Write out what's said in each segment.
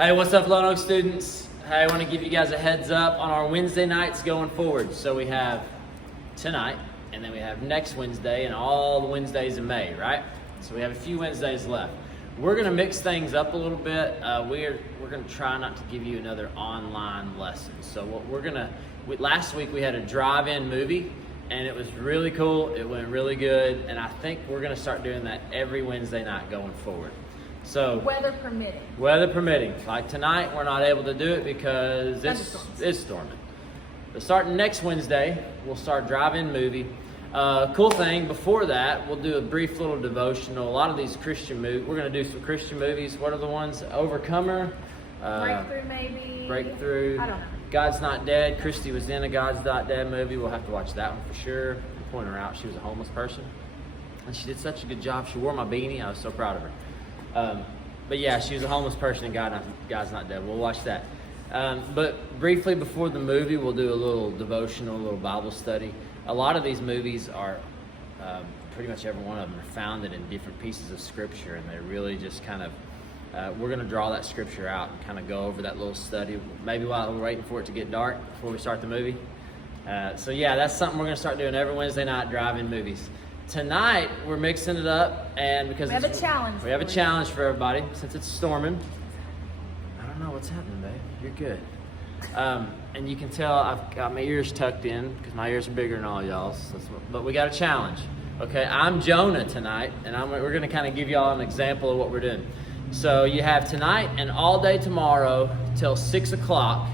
Hey, what's up, Lonoke students? Hey, I want to give you guys a heads up on our Wednesday nights going forward. So we have tonight, and then we have next Wednesday, and all the Wednesdays in May, right? So we have a few Wednesdays left. We're going to mix things up a little bit. We're going to try not to give you another online lesson. So what we're going to, last week we had a drive-in movie, and it was really cool. It went really good, and I think we're going to start doing that every Wednesday night going forward. So weather permitting. Weather permitting. Like tonight, we're not able to do it because it's storming. But starting next Wednesday, we'll start drive-in movie. Cool thing, before that, we'll do a brief little devotional. A lot of these Christian movies, we're going to do some Christian movies. What are the ones? Overcomer. Breakthrough, maybe. Breakthrough. I don't know. God's Not Dead. Christy was in a God's Not Dead movie. We'll have to watch that one for sure. I pointed her out. She was a homeless person. And she did such a good job. She wore my beanie. I was so proud of her. But yeah, she was a homeless person in God's Not Dead. We'll watch that. But briefly before the movie, we'll do a little devotional, a little Bible study. A lot of these movies are, pretty much every one of them are founded in different pieces of scripture, and they really just kind of, we're going to draw that scripture out and kind of go over that little study, maybe while we're waiting for it to get dark before we start the movie. So yeah, that's something we're going to start doing every Wednesday night, drive-in movies. Tonight, we're mixing it up, and because we have a challenge. We have a challenge for everybody since it's storming. I don't know what's happening, babe. You're good. And you can tell I've got my ears tucked in because my ears are bigger than all y'all's. But we got a challenge. Okay, I'm Jonah tonight, and we're going to kind of give y'all an example of what we're doing. So you have tonight and all day tomorrow till 6 o'clock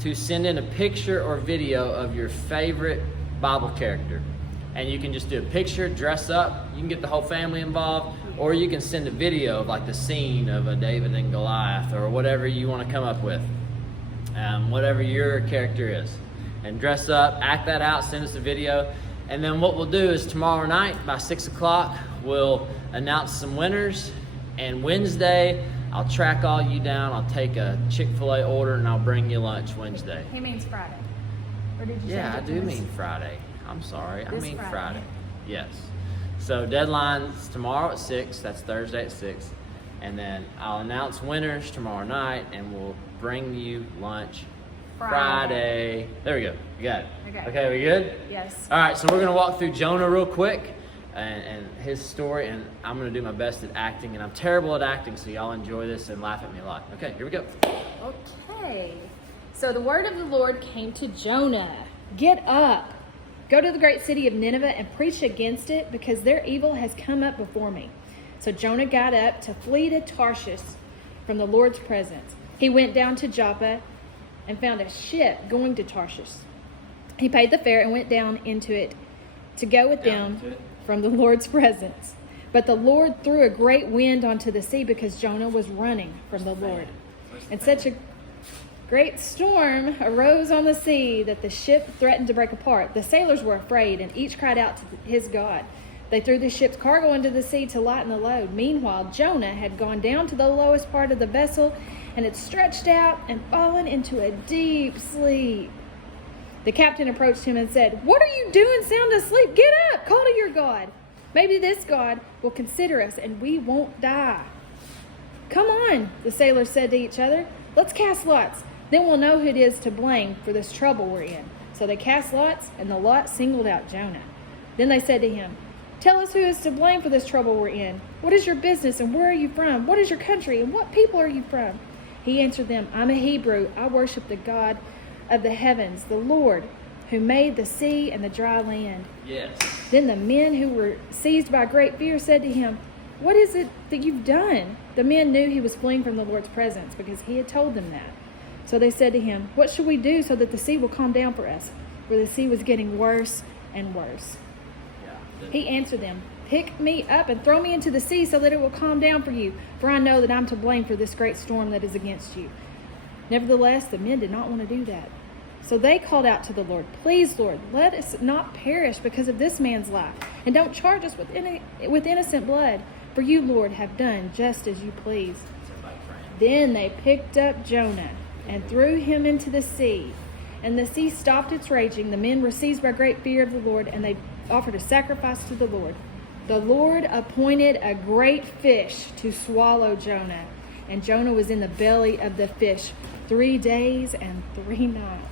to send in a picture or video of your favorite Bible character. And you can just do a picture, dress up. You can get the whole family involved, or you can send a video of like the scene of a David and Goliath or whatever you want to come up with, whatever your character is. And dress up, act that out, send us a video. And then what we'll do is tomorrow night by 6 o'clock, we'll announce some winners. And Wednesday, I'll track all you down. I'll take a Chick-fil-A order and I'll bring you lunch Wednesday. He means Friday. Or did you Yeah, I say do mean Friday. I'm sorry. I mean Friday. Yes. So deadline's tomorrow at 6. That's Thursday at 6. And then I'll announce winners tomorrow night, and we'll bring you lunch Friday. There we go. You got it. Okay, we good? Yes. All right, so we're going to walk through Jonah real quick and his story, and I'm going to do my best at acting, and I'm terrible at acting, so y'all enjoy this and laugh at me a lot. Okay, here we go. Okay. So the word of the Lord came to Jonah. Get up. Go to the great city of Nineveh and preach against it, because their evil has come up before me. So Jonah got up to flee to Tarshish from the Lord's presence. He went down to Joppa and found a ship going to Tarshish. He paid the fare and went down into it to go with them from the Lord's presence. But the Lord threw a great wind onto the sea because Jonah was running from the Lord. And such a great storm arose on the sea that the ship threatened to break apart. The sailors were afraid, and each cried out to his God. They threw the ship's cargo into the sea to lighten the load. Meanwhile, Jonah had gone down to the lowest part of the vessel and had stretched out and fallen into a deep sleep. The captain approached him and said, "What are you doing sound asleep? Get up, call to your God. Maybe this God will consider us and we won't die." "Come on," the sailors said to each other. "Let's cast lots. Then we'll know who it is to blame for this trouble we're in." So they cast lots, and the lot singled out Jonah. Then they said to him, "Tell us who is to blame for this trouble we're in. What is your business, and where are you from? What is your country, and what people are you from?" He answered them, "I'm a Hebrew. I worship the God of the heavens, the Lord, who made the sea and the dry land." Yes. Then the men who were seized by great fear said to him, "What is it that you've done?" The men knew he was fleeing from the Lord's presence, because he had told them that. So they said to him, "What shall we do so that the sea will calm down for us?" For the sea was getting worse and worse. He answered them, "Pick me up and throw me into the sea so that it will calm down for you, for I know that I'm to blame for this great storm that is against you." Nevertheless, the men did not want to do that. So they called out to the Lord, "Please, Lord, let us not perish because of this man's life, and don't charge us with innocent blood, for you, Lord, have done just as you please." Then they picked up Jonah and threw him into the sea, and the sea stopped its raging. The men were seized by great fear of the Lord, and they offered a sacrifice to the Lord. The Lord appointed a great fish to swallow Jonah, and Jonah was in the belly of the fish 3 days and 3 nights.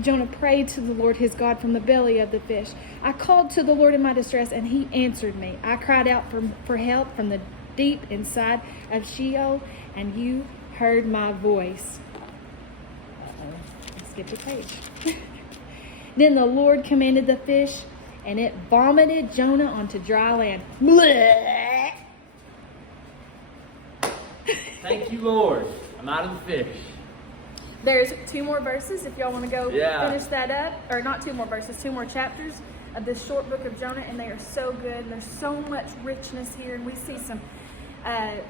Jonah prayed to the Lord his God from the belly of the fish. I called to the Lord in my distress, and he answered me. I cried out for help from the deep inside of Sheol, and you heard my voice. I skipped a page. Then the Lord commanded the fish, and it vomited Jonah onto dry land. Blech! Thank you, Lord. I'm out of the fish. There's 2 more verses if y'all want to go Yeah. finish that up. Or not 2 more verses, 2 more chapters of this short book of Jonah, and they are so good. There's so much richness here, and we see some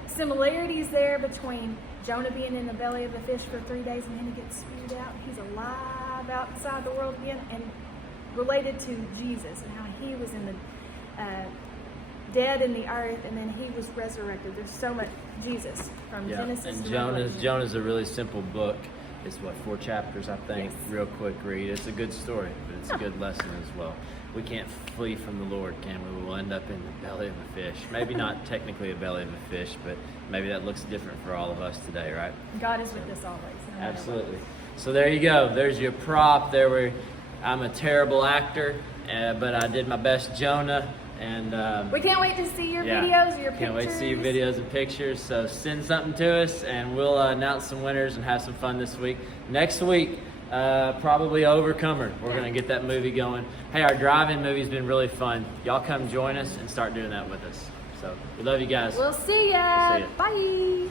similarities there between Jonah being in the belly of the fish for 3 days, and then he gets spewed out. He's alive outside the world again, and related to Jesus and how he was in the dead in the earth, and then he was resurrected. There's so much Jesus from Genesis and to Jonah's Revelation. a really simple book. It's 4 chapters, I think. Yes. Real quick read. It's a good story, but it's a good lesson as well. We can't flee from the Lord, can we? We'll end up in the belly of a fish. Maybe not technically a belly of a fish, but maybe that looks different for all of us today, right? God is with us always. no matter what. Absolutely. So there you go. There's your prop. I'm a terrible actor, but I did my best Jonah. And We can't wait to see your yeah, videos, your pictures. can't wait to see your videos and pictures. So send something to us, and we'll announce some winners and have some fun this week. Next week, probably Overcomer. We're going to get that movie going. Hey, our drive-in movie's been really fun. Y'all come join us and start doing that with us. So we love you guys. We'll see ya. See ya. Bye.